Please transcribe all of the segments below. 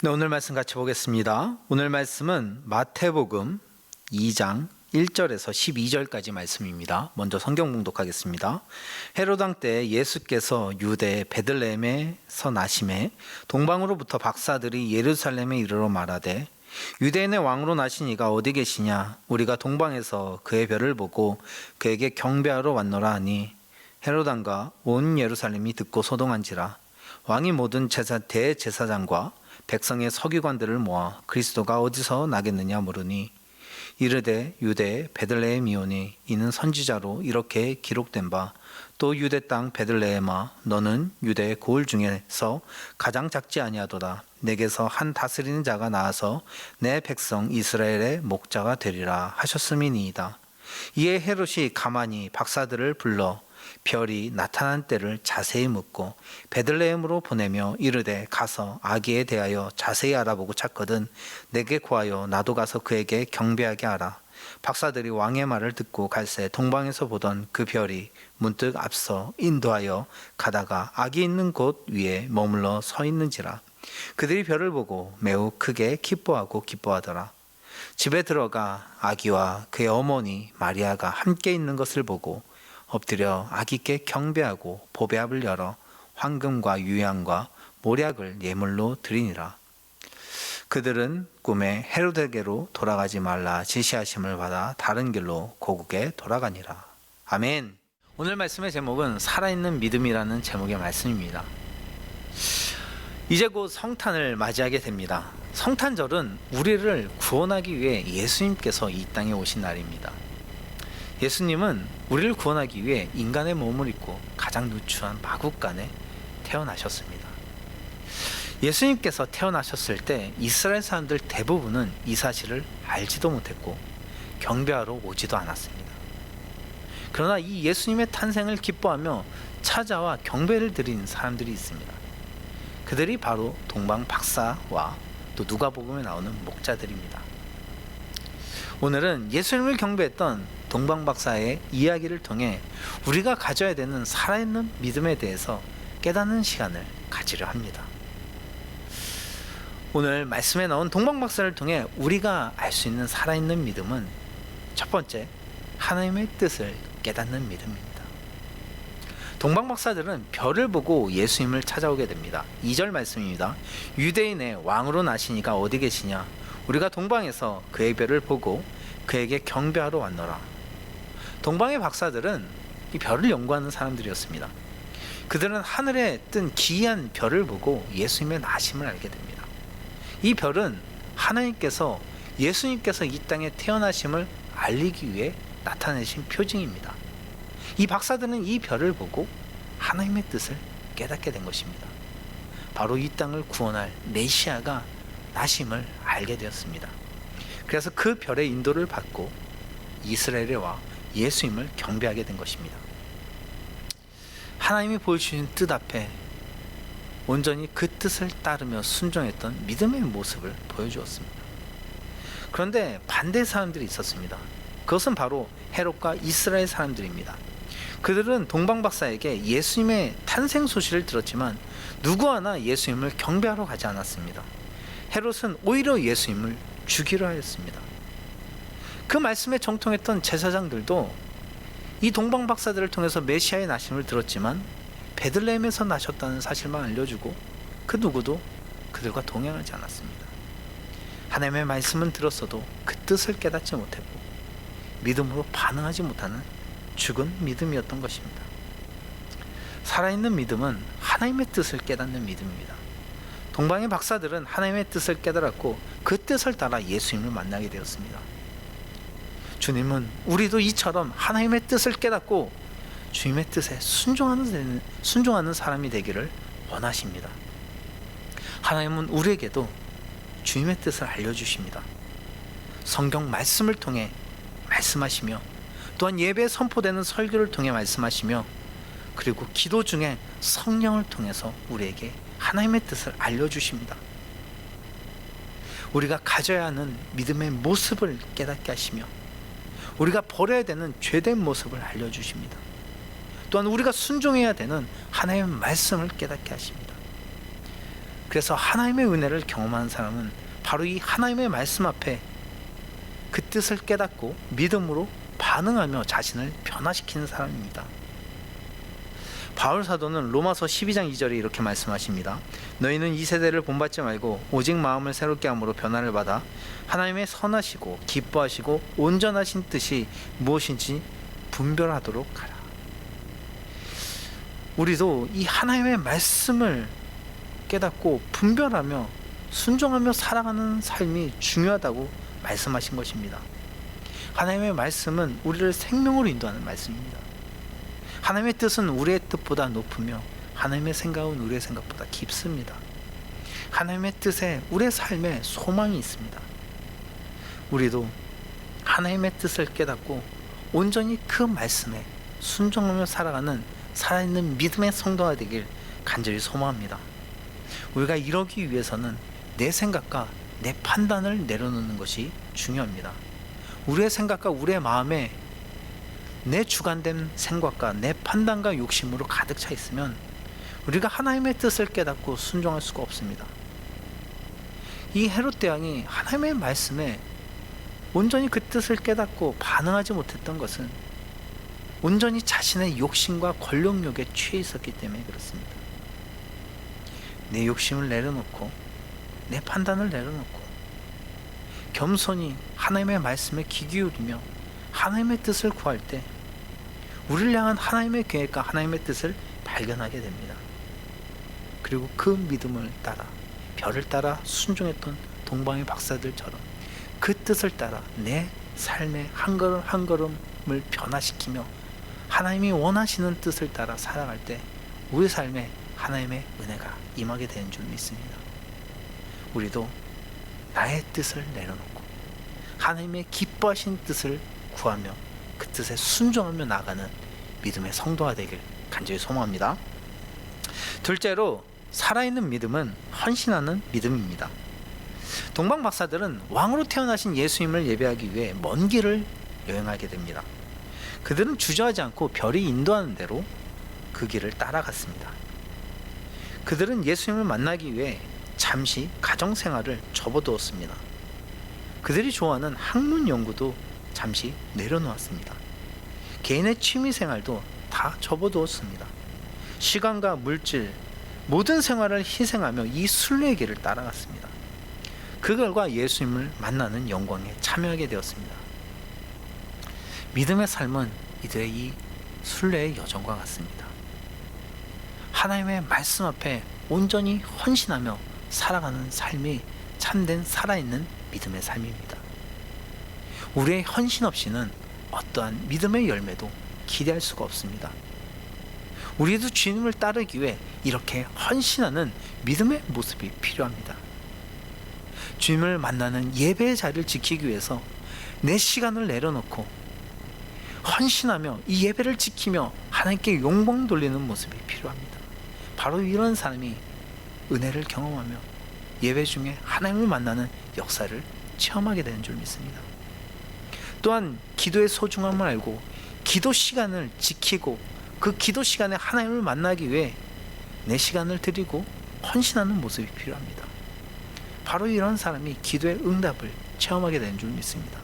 네, 오늘 말씀 같이 보겠습니다. 오늘 말씀은 마태복음 2장 1절에서 12절까지 말씀입니다. 먼저 성경 봉독하겠습니다. 헤롯 왕 때 예수께서 유대 베들레헴에서 나심에 동방으로부터 박사들이 예루살렘에 이르러 말하되 유대인의 왕으로 나신 이가 어디 계시냐? 우리가 동방에서 그의 별을 보고 그에게 경배하러 왔노라 하니 헤롯 왕과 온 예루살렘이 듣고 소동한지라. 왕이 모든 대제사장과 백성의 서기관들을 모아 그리스도가 어디서 나겠느냐 물으니 이르되 유대 베들레헴이오니 이는 선지자로 이렇게 기록된 바 또 유대 땅 베들레헴아 너는 유대의 고을 중에서 가장 작지 아니하도다. 내게서 한 다스리는 자가 나와서 내 백성 이스라엘의 목자가 되리라 하셨음이니이다. 이에 헤롯이 가만히 박사들을 불러 별이 나타난 때를 자세히 묻고 베들레헴으로 보내며 이르되 가서 아기에 대하여 자세히 알아보고 찾거든 내게 구하여 나도 가서 그에게 경배하게 하라. 박사들이 왕의 말을 듣고 갈새 동방에서 보던 그 별이 문득 앞서 인도하여 가다가 아기 있는 곳 위에 머물러 서 있는지라. 그들이 별을 보고 매우 크게 기뻐하더라. 집에 들어가 아기와 그의 어머니 마리아가 함께 있는 것을 보고 엎드려 아기께 경배하고 보배압을 열어 황금과 유향과 모략을 예물로 드리니라. 그들은 꿈에 헤롯에게로 돌아가지 말라 지시하심을 받아 다른 길로 고국에 돌아가니라. 아멘. 오늘 말씀의 제목은 살아있는 믿음이라는 제목의 말씀입니다. 이제 곧 성탄을 맞이하게 됩니다. 성탄절은 우리를 구원하기 위해 예수님께서 이 땅에 오신 날입니다. 예수님은 우리를 구원하기 위해 인간의 몸을 입고 가장 누추한 마국간에 태어나셨습니다. 예수님께서 태어나셨을 때 이스라엘 사람들 대부분은 이 사실을 알지도 못했고 경배하러 오지도 않았습니다. 그러나 이 예수님의 탄생을 기뻐하며 찾아와 경배를 드리는 사람들이 있습니다. 그들이 바로 동방 박사와 또 누가복음에 나오는 목자들입니다. 오늘은 예수님을 경배했던 동방 박사의 이야기를 통해 우리가 가져야 되는 살아있는 믿음에 대해서 깨닫는 시간을 가지려 합니다. 오늘 말씀에 나온 동방 박사를 통해 우리가 알 수 있는 살아있는 믿음은 첫 번째, 하나님의 뜻을 깨닫는 믿음입니다. 동방 박사들은 별을 보고 예수님을 찾아오게 됩니다. 2절 말씀입니다. 유대인의 왕으로 나신 이가 어디 계시냐? 우리가 동방에서 그의 별을 보고 그에게 경배하러 왔노라. 동방의 박사들은 이 별을 연구하는 사람들이었습니다. 그들은 하늘에 뜬 기이한 별을 보고 예수님의 나심을 알게 됩니다. 이 별은 하나님께서 예수님께서 이 땅에 태어나심을 알리기 위해 나타내신 표징입니다. 이 박사들은 이 별을 보고 하나님의 뜻을 깨닫게 된 것입니다. 바로 이 땅을 구원할 메시아가 나심을 알게 되었습니다. 그래서 그 별의 인도를 받고 이스라엘에 와 예수님을 경배하게 된 것입니다. 하나님이 보여주신 뜻 앞에 온전히 그 뜻을 따르며 순종했던 믿음의 모습을 보여주었습니다. 그런데 반대 사람들이 있었습니다. 그것은 바로 헤롯과 이스라엘 사람들입니다. 그들은 동방 박사에게 예수님의 탄생 소식을 들었지만 누구 하나 예수님을 경배하러 가지 않았습니다. 헤롯은 오히려 예수님을 죽이려 하였습니다. 그 말씀에 정통했던 제사장들도 이 동방 박사들을 통해서 메시아의 나심을 들었지만 베들레헴에서 나셨다는 사실만 알려주고 그 누구도 그들과 동행하지 않았습니다. 하나님의 말씀은 들었어도 그 뜻을 깨닫지 못했고 믿음으로 반응하지 못하는 죽은 믿음이었던 것입니다. 살아있는 믿음은 하나님의 뜻을 깨닫는 믿음입니다. 동방의 박사들은 하나님의 뜻을 깨달았고 그 뜻을 따라 예수님을 만나게 되었습니다. 주님은 우리도 이처럼 하나님의 뜻을 깨닫고 주님의 뜻에 순종하는 사람이 되기를 원하십니다. 하나님은 우리에게도 주님의 뜻을 알려주십니다. 성경 말씀을 통해 말씀하시며 또한 예배에 선포되는 설교를 통해 말씀하시며 그리고 기도 중에 성령을 통해서 우리에게 하나님의 뜻을 알려주십니다. 우리가 가져야 하는 믿음의 모습을 깨닫게 하시며 우리가 버려야 되는 죄된 모습을 알려주십니다. 또한 우리가 순종해야 되는 하나님의 말씀을 깨닫게 하십니다. 그래서 하나님의 은혜를 경험하는 사람은 바로 이 하나님의 말씀 앞에 그 뜻을 깨닫고 믿음으로 반응하며 자신을 변화시키는 사람입니다. 바울 사도는 로마서 12장 2절에 이렇게 말씀하십니다. 너희는 이 세대를 본받지 말고 오직 마음을 새롭게 함으로 변화를 받아 하나님의 선하시고 기뻐하시고 온전하신 뜻이 무엇인지 분별하도록 하라. 우리도 이 하나님의 말씀을 깨닫고 분별하며 순종하며 살아가는 삶이 중요하다고 말씀하신 것입니다. 하나님의 말씀은 우리를 생명으로 인도하는 말씀입니다. 하나님의 뜻은 우리의 뜻보다 높으며 하나님의 생각은 우리의 생각보다 깊습니다. 하나님의 뜻에 우리의 삶에 소망이 있습니다. 우리도 하나님의 뜻을 깨닫고 온전히 그 말씀에 순종하며 살아가는 살아있는 믿음의 성도가 되길 간절히 소망합니다. 우리가 이러기 위해서는 내 생각과 내 판단을 내려놓는 것이 중요합니다. 우리의 생각과 우리의 마음에 내 주관된 생각과 내 판단과 욕심으로 가득 차 있으면 우리가 하나님의 뜻을 깨닫고 순종할 수가 없습니다. 이 헤롯 대왕이 하나님의 말씀에 온전히 그 뜻을 깨닫고 반응하지 못했던 것은 온전히 자신의 욕심과 권력욕에 취해 있었기 때문에 그렇습니다. 내 욕심을 내려놓고 내 판단을 내려놓고 겸손히 하나님의 말씀에 귀 기울이며 하나님의 뜻을 구할 때 우리를 향한 하나님의 계획과 하나님의 뜻을 발견하게 됩니다. 그리고 그 믿음을 따라 별을 따라 순종했던 동방의 박사들처럼 그 뜻을 따라 내 삶의 한 걸음 한 걸음을 변화시키며 하나님이 원하시는 뜻을 따라 살아갈 때 우리 삶에 하나님의 은혜가 임하게 되는 줄 믿습니다. 우리도 나의 뜻을 내려놓고 하나님의 기뻐하신 뜻을 구하며 그 뜻에 순종하며 나가는 믿음의 성도가 되길 간절히 소망합니다. 둘째로 살아있는 믿음은 헌신하는 믿음입니다. 동방 박사들은 왕으로 태어나신 예수님을 예배하기 위해 먼 길을 여행하게 됩니다. 그들은 주저하지 않고 별이 인도하는 대로 그 길을 따라갔습니다. 그들은 예수님을 만나기 위해 잠시 가정생활을 접어두었습니다. 그들이 좋아하는 학문 연구도 잠시 내려놓았습니다. 개인의 취미생활도 다 접어두었습니다. 시간과 물질, 모든 생활을 희생하며 이 순례의 길을 따라갔습니다. 그 결과 예수님을 만나는 영광에 참여하게 되었습니다. 믿음의 삶은 이들의 이 순례의 여정과 같습니다. 하나님의 말씀 앞에 온전히 헌신하며 살아가는 삶이 참된 살아있는 믿음의 삶입니다. 우리의 헌신 없이는 어떠한 믿음의 열매도 기대할 수가 없습니다. 우리도 주님을 따르기 위해 이렇게 헌신하는 믿음의 모습이 필요합니다. 주님을 만나는 예배의 자리를 지키기 위해서 내 시간을 내려놓고 헌신하며 이 예배를 지키며 하나님께 영광 돌리는 모습이 필요합니다. 바로 이런 사람이 은혜를 경험하며 예배 중에 하나님을 만나는 역사를 체험하게 되는 줄 믿습니다. 또한 기도의 소중함을 알고 기도 시간을 지키고 그 기도 시간에 하나님을 만나기 위해 내 시간을 드리고 헌신하는 모습이 필요합니다. 바로 이런 사람이 기도의 응답을 체험하게 되는 줄 믿습니다.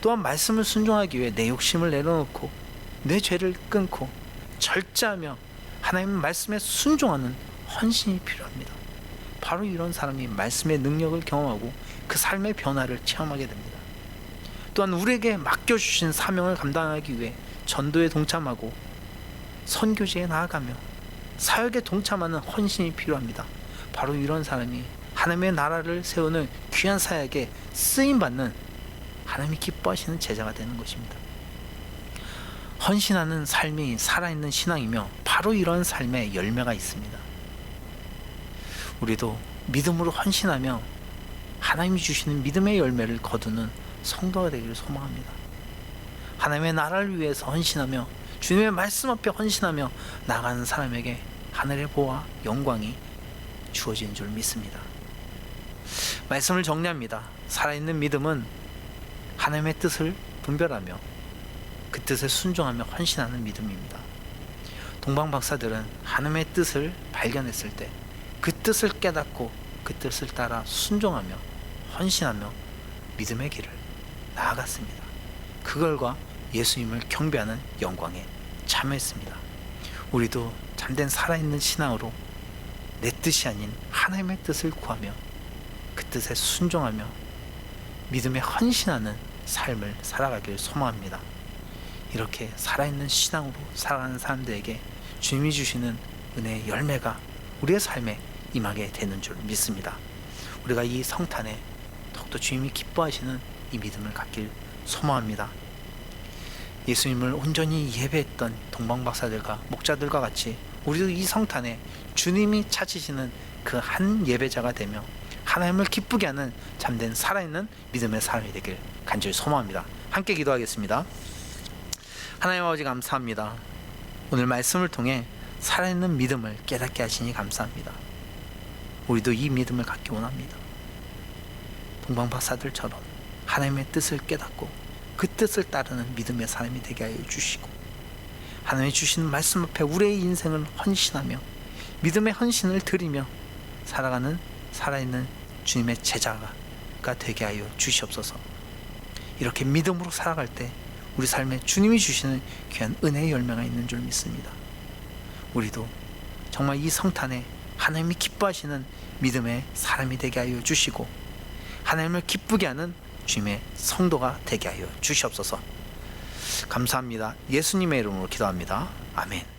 또한 말씀을 순종하기 위해 내 욕심을 내려놓고 내 죄를 끊고 절제하며 하나님 말씀에 순종하는 헌신이 필요합니다. 바로 이런 사람이 말씀의 능력을 경험하고 그 삶의 변화를 체험하게 됩니다. 또한 우리에게 맡겨주신 사명을 감당하기 위해 전도에 동참하고 선교지에 나아가며 사역에 동참하는 헌신이 필요합니다. 바로 이런 사람이 하나님의 나라를 세우는 귀한 사역에 쓰임받는 하나님이 기뻐하시는 제자가 되는 것입니다. 헌신하는 삶이 살아있는 신앙이며 바로 이런 삶에 열매가 있습니다. 우리도 믿음으로 헌신하며 하나님이 주시는 믿음의 열매를 거두는 성도가 되기를 소망합니다. 하나님의 나라를 위해서 헌신하며 주님의 말씀 앞에 헌신하며 나가는 사람에게 하늘의 보화, 영광이 주어진 줄 믿습니다. 말씀을 정리합니다. 살아있는 믿음은 하나님의 뜻을 분별하며 그 뜻에 순종하며 헌신하는 믿음입니다. 동방 박사들은 하나님의 뜻을 발견했을 때 그 뜻을 깨닫고 그 뜻을 따라 순종하며 헌신하며 믿음의 길을 나아갔습니다. 그 결과 예수님을 경배하는 영광에 참여했습니다. 우리도 참된 살아있는 신앙으로 내 뜻이 아닌 하나님의 뜻을 구하며 그 뜻에 순종하며 믿음에 헌신하는 삶을 살아가길 소망합니다. 이렇게 살아있는 신앙으로 살아가는 사람들에게 주님이 주시는 은혜의 열매가 우리의 삶에 임하게 되는 줄 믿습니다. 우리가 이 성탄에 더욱더 주님이 기뻐하시는 이 믿음을 갖길 소망합니다. 예수님을 온전히 예배했던 동방박사들과 목자들과 같이 우리도 이 성탄에 주님이 찾으시는 그 한 예배자가 되며 하나님을 기쁘게 하는 참된 살아있는 믿음의 사람이 되길 간절히 소망합니다. 함께 기도하겠습니다. 하나님 아버지 감사합니다. 오늘 말씀을 통해 살아있는 믿음을 깨닫게 하시니 감사합니다. 우리도 이 믿음을 갖기 원합니다. 동방박사들처럼 하나님의 뜻을 깨닫고 그 뜻을 따르는 믿음의 사람이 되게 하여 주시고, 하나님이 주시는 말씀 앞에 우리의 인생을 헌신하며 믿음의 헌신을 드리며 살아가는 살아있는 주님의 제자가 되게 하여 주시옵소서. 이렇게 믿음으로 살아갈 때 우리 삶에 주님이 주시는 귀한 은혜의 열매가 있는 줄 믿습니다. 우리도 정말 이 성탄에 하나님이 기뻐하시는 믿음의 사람이 되게 하여 주시고 하나님을 기쁘게 하는 주님의 성도가 되게 하여 주시옵소서. 감사합니다. 예수님의 이름으로 기도합니다. 아멘.